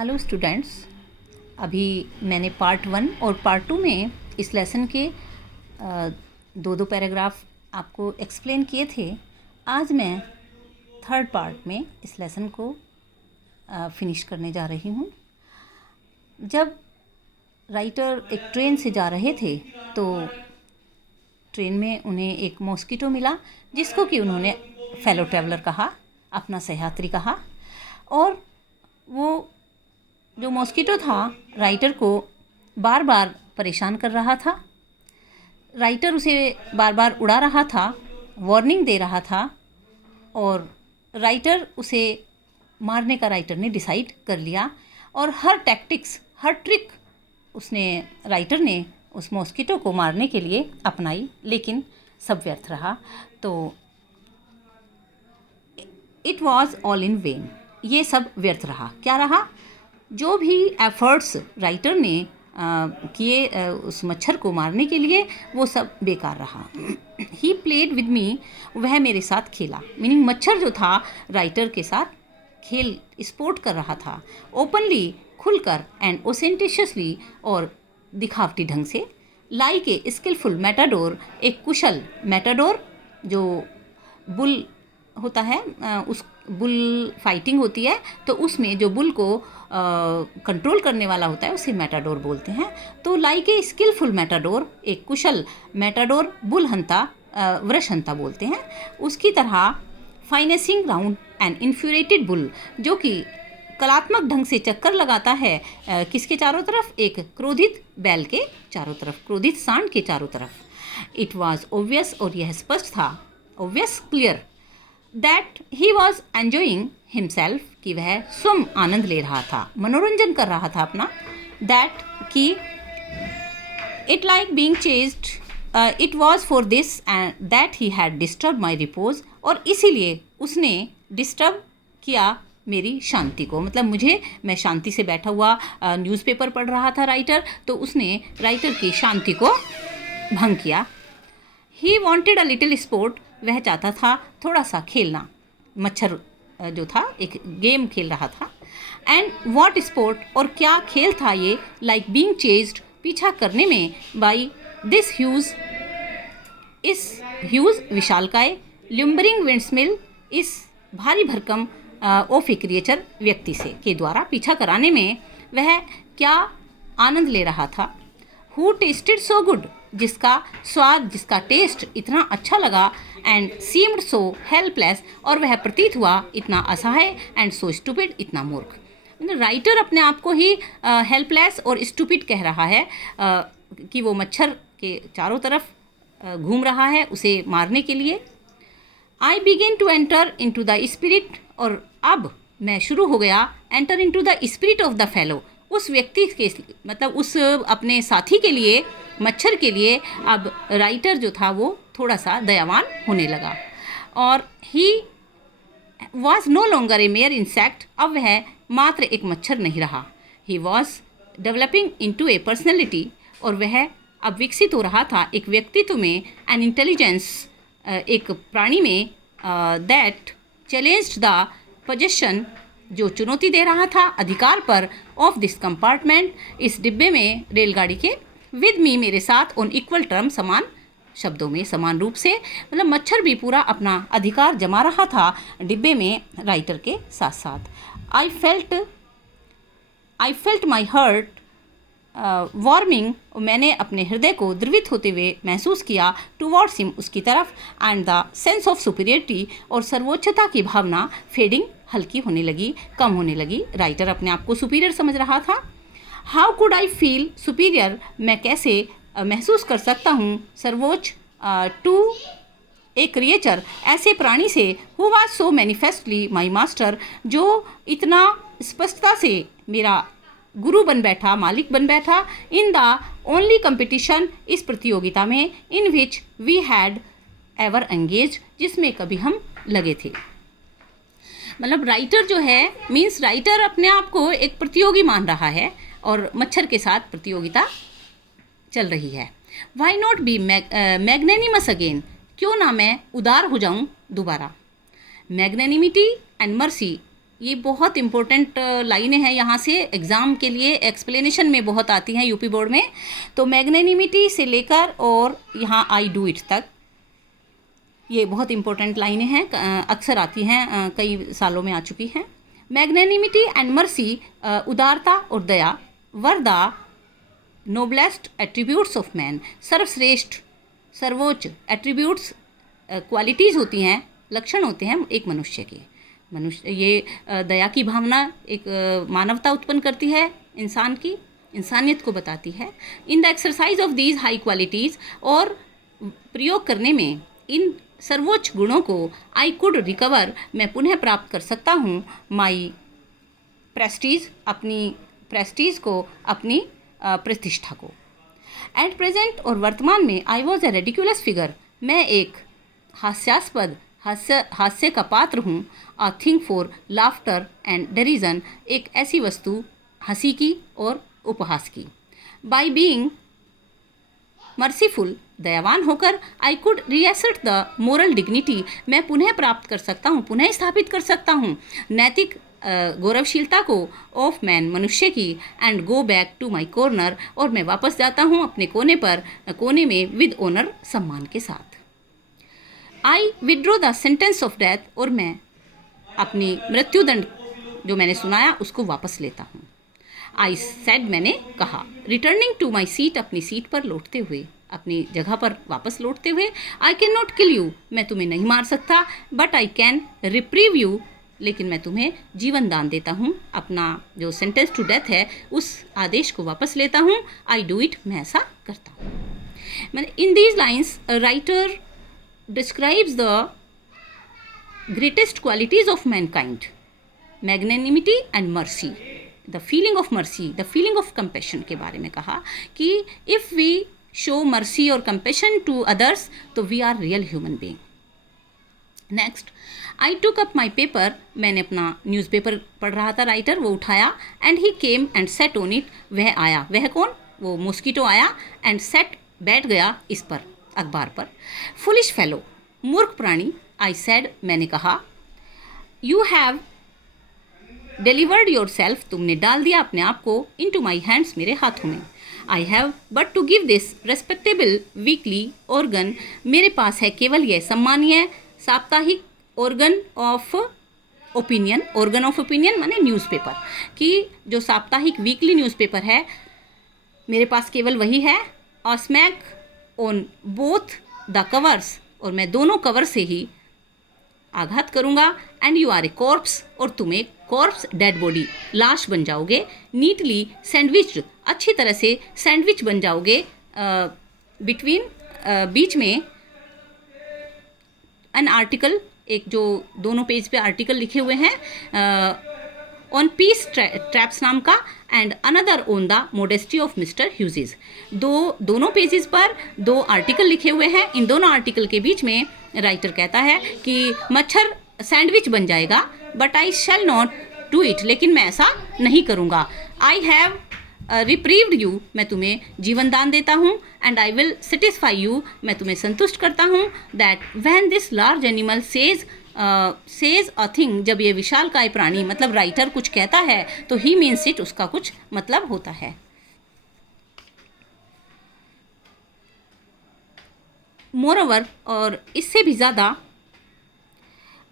Hello students, अभी मैंने part 1 और पार्ट 2 में इस लेसन के दो पैराग्राफ आपको एक्सप्लेन किए थे। आज मैं थर्ड पार्ट में इस लेसन को फिनिश करने जा रही हूँ। जब राइटर एक ट्रेन से जा रहे थे तो ट्रेन में उन्हें एक मॉस्किटो मिला, जिसको कि उन्होंने फेलो ट्रैवलर कहा, अपना सहयात्री कहा। और वो जो मॉस्किटो था राइटर को बार बार परेशान कर रहा था। राइटर उसे बार बार उड़ा रहा था, वार्निंग दे रहा था और राइटर उसे मारने का राइटर ने डिसाइड कर लिया। और हर टैक्टिक्स, हर ट्रिक राइटर ने उस मॉस्किटो को मारने के लिए अपनाई, लेकिन सब व्यर्थ रहा। तो it was all in when, ये सब व्यर्थ रहा। क्या रहा? जो भी एफर्ट्स राइटर ने किए उस मच्छर को मारने के लिए, वो सब बेकार रहा। ही प्लेड विद मी, वह मेरे साथ खेला। मीनिंग मच्छर जो था राइटर के साथ खेल, स्पोर्ट कर रहा था, ओपनली, खुलकर एंड ओसेंटेशियसली और दिखावटी ढंग से। लाइक ए स्किलफुल मैटाडोर, एक कुशल मैटाडोर जो बुल होता है, उस बुल फाइटिंग होती है तो उसमें जो बुल को कंट्रोल करने वाला होता है उसे मैटाडोर बोलते हैं। तो लाइक ए स्किलफुल मैटाडोर, एक कुशल मैटाडोर, बुल हंता, वृष हंता बोलते हैं, उसकी तरह फाइनेसिंग राउंड एंड इन्फ्यूरेटेड बुल, जो कि कलात्मक ढंग से चक्कर लगाता है किसके चारों तरफ? एक क्रोधित बैल के चारों तरफ, क्रोधित सांड के चारों तरफ। इट वॉज ओब्वियस, और यह स्पष्ट था, obvious, clear, that he was enjoying himself, कि वह स्वयं आनंद ले रहा था, मनोरंजन कर रहा था अपना। दैट कि it like being chased, it was for this and that he had disturb my repose, और इसीलिए उसने डिस्टर्ब किया मेरी शांति को। मतलब मैं शांति से बैठा हुआ न्यूज़पेपर पढ़ रहा था राइटर, तो उसने राइटर की शांति को भंग किया। He wanted a little sport, वह चाहता था थोड़ा सा खेलना। मच्छर जो था एक गेम खेल रहा था। एंड वॉट स्पोर्ट, और क्या खेल था ये? लाइक बीइंग चेज्ड, पीछा करने में, बाई दिस ह्यूज, इस ह्यूज विशालकाय, ल्यूम्बरिंग विंड्समिल, इस भारी भरकम ऑफ ए क्रिएचर, व्यक्ति से के द्वारा पीछा कराने में वह क्या आनंद ले रहा था। हु टेस्टेड सो गुड, जिसका स्वाद, जिसका टेस्ट इतना अच्छा लगा। एंड सीम्ड सो हेल्पलेस, और वह प्रतीत हुआ इतना असहाय। एंड सो स्टूपिड, इतना मूर्ख। राइटर अपने आप को ही हेल्पलेस और स्टूपिड कह रहा है कि वो मच्छर के चारों तरफ घूम रहा है उसे मारने के लिए। I began to enter into the spirit, और अब मैं शुरू हो गया enter into the spirit of the fellow, उस व्यक्ति के, मतलब उस अपने साथी के लिए, मच्छर के लिए अब राइटर जो था वो थोड़ा सा दयावान होने लगा। और he was no longer a mere insect, अब वह मात्र एक मच्छर नहीं रहा। He was developing into a personality, और वह अब विकसित हो रहा था एक व्यक्तित्व में, एन इंटेलिजेंस, एक प्राणी में, दैट चैलेंज्ड द पोजेशन, जो चुनौती दे रहा था अधिकार पर, ऑफ दिस कंपार्टमेंट, इस डिब्बे में, रेलगाड़ी के, विद मी, मेरे साथ, ऑन इक्वल टर्म, समान शब्दों में, समान रूप से। मतलब मच्छर भी पूरा अपना अधिकार जमा रहा था डिब्बे में राइटर के साथ साथ। I felt my hurt warming, मैंने अपने हृदय को द्रवित होते हुए महसूस किया, टूवर्ड्स हिम, उसकी तरफ। And the sense of superiority, और सर्वोच्चता की भावना, फेडिंग, हल्की होने लगी, कम होने लगी। राइटर अपने आप को सुपीरियर समझ रहा था। How could I feel superior, मैं कैसे महसूस कर सकता हूँ सर्वोच्च, टू ए क्रिएचर, ऐसे प्राणी से, who was so manifestly my master, जो इतना स्पष्टता से मेरा गुरु बन बैठा, मालिक बन बैठा। इन द ओनली कंपटीशन, इस प्रतियोगिता में, in which we had ever engage, जिसमें कभी हम लगे थे। मतलब राइटर जो है, मीन्स राइटर अपने आप को एक प्रतियोगी मान रहा है और मच्छर के साथ प्रतियोगिता चल रही है। वाई नॉट बी मैग्नेनिमस अगेन, क्यों ना मैं उदार हो जाऊं दोबारा। मैग्नेनिमिटी एंड मर्सी, ये बहुत इंपॉर्टेंट लाइनें हैं, यहाँ से एग्ज़ाम के लिए एक्सप्लेनेशन में बहुत आती हैं यूपी बोर्ड में। तो मैग्नेनिमिटी से लेकर और यहाँ आई डू इट तक ये बहुत इंपॉर्टेंट लाइनें हैं, अक्सर आती हैं, कई सालों में आ चुकी हैं। मैग्नेनिमिटी एंड मर्सी, उदारता और दया, were the noblest attributes of man, सर्वश्रेष्ठ सर्वोच्च एट्रीब्यूट्स, क्वालिटीज़ होती हैं, लक्षण होते हैं एक मनुष्य के। मनुष्य ये दया की भावना एक मानवता उत्पन्न करती है, इंसान की इंसानियत को बताती है। In the exercise of these high qualities, और प्रयोग करने में इन सर्वोच्च गुणों को आई कुड रिकवर, मैं पुनः प्राप्त कर सकता हूँ, माई प्रेस्टीज, अपनी प्रेस्टीज को, अपनी प्रतिष्ठा को। एट प्रेजेंट, और वर्तमान में, I was a ridiculous figure, मैं एक हास्यास्पद हास्य का पात्र हूँ। A thing for laughter and derision, एक ऐसी वस्तु हंसी की और उपहास की। बाई बीइंग मर्सीफुल, दयावान होकर, I could reassert the moral dignity, मैं पुनः प्राप्त कर सकता हूँ, पुनः स्थापित कर सकता हूँ नैतिक गौरवशीलता को, ऑफ मैन, मनुष्य की, and go back to my corner, और मैं वापस जाता हूँ अपने कोने में विद ऑनर, सम्मान के साथ। आई withdraw the sentence of death, और मैं अपनी मृत्युदंड जो मैंने सुनाया उसको वापस लेता हूँ। आई सेड, मैंने कहा। रिटर्निंग टू माई सीट, अपनी सीट पर लौटते हुए, अपनी जगह पर वापस लौटते हुए। आई कैन नॉट किल यू, मैं तुम्हें नहीं मार सकता, but I can reprieve you, लेकिन मैं तुम्हें जीवन दान देता हूँ। अपना जो सेंटेंस टू डेथ है उस आदेश को वापस लेता हूँ। आई डू इट, मैं ऐसा करता हूँ। मैंने in these lines writer describes the greatest qualities of mankind, magnanimity and mercy, the feeling of mercy, the feeling of compassion के बारे में कहा कि if we show mercy or compassion to others, तो we are real human being. Next, I took up my paper, मैंने अपना newspaper पढ़ रहा था, राइटर वो उठाया, and he came and sat on it, वह आया, वह कौन, वो मॉस्किटो आया, and sat, बैठ गया इस पर, अखबार पर। फुलिश फेलो, मूर्ख प्राणी, आई सेड, मैंने कहा। You have delivered your self, तुमने डाल दिया अपने आप को, इन टू माई हैंड्स, मेरे हाथों में। I have but to give this respectable weekly organ, मेरे पास है केवल यह सम्मानीय साप्ताहिक organ of opinion, organ of opinion माने न्यूज़पेपर, कि जो साप्ताहिक वीकली न्यूज़पेपर है मेरे पास केवल वही है। और smack on both the covers, और मैं दोनों कवर से ही आघात करूँगा। And you are a corpse, और तुम एक कॉर्प्स, डेड बॉडी, लाश बन जाओगे। नीटली सैंडविच, अच्छी तरह से सैंडविच बन जाओगे, बिटवीन, बीच में, एन आर्टिकल, एक जो दोनों पेज पे आर्टिकल लिखे हुए हैं, ऑन पीस ट्रैप्स नाम का, and another on the modesty of mister ह्यूजेज, दोनों पेजेस पर दो आर्टिकल लिखे हुए हैं। इन दोनों आर्टिकल के बीच में राइटर कहता है कि मच्छर सैंडविच बन जाएगा, but I shall not do it, लेकिन मैं ऐसा नहीं करूँगा। आई हैव रिप्रीव्ड यू, मैं तुम्हें जीवन दान देता हूँ। And I will satisfy you, मैं तुम्हें संतुष्ट करता हूँ। That when this large animal says a thing, जब ये विशालकाय प्राणी, मतलब राइटर कुछ कहता है तो ही मीन्स इट, उसका कुछ मतलब होता है। मोरओवर, और इससे भी ज़्यादा,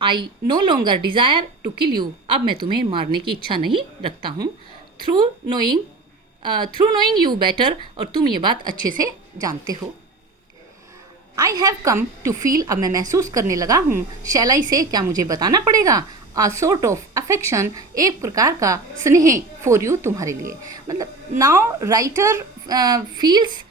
I no longer desire to kill you, अब मैं तुम्हें मारने की इच्छा नहीं रखता हूँ। थ्रू नोइंग यू बेटर, और तुम ये बात अच्छे से जानते हो। I have come to feel, अब मैं महसूस करने लगा हूँ। शैल आई से, क्या मुझे बताना पड़ेगा। अ सॉर्ट ऑफ अफेक्शन, एक प्रकार का स्नेह, फॉर यू, तुम्हारे लिए। मतलब now writer feels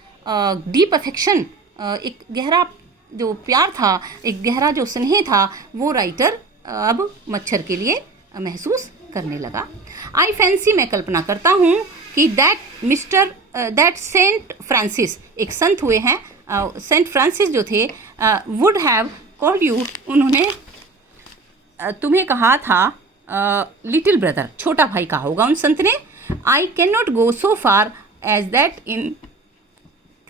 deep affection, एक गहरा जो प्यार था, एक गहरा जो स्नेह था, वो राइटर अब मच्छर के लिए महसूस करने लगा। आई फैंसी, मैं कल्पना करता हूँ कि दैट सेंट फ्रांसिस, एक संत हुए हैं, सेंट फ्रांसिस जो थे, वुड हैव कॉल्ड यू, उन्होंने तुम्हें कहा था लिटिल ब्रदर, छोटा भाई कहा होगा उन संत ने। I can not go so far as that in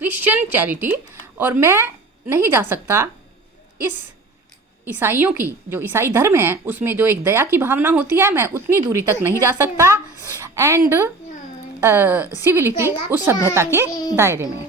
Christian charity, और मैं नहीं जा सकता इस ईसाइयों की, जो ईसाई धर्म है उसमें जो एक दया की भावना होती है, मैं उतनी दूरी तक नहीं जा सकता, एंड सिविलिटी उस सभ्यता के दायरे में।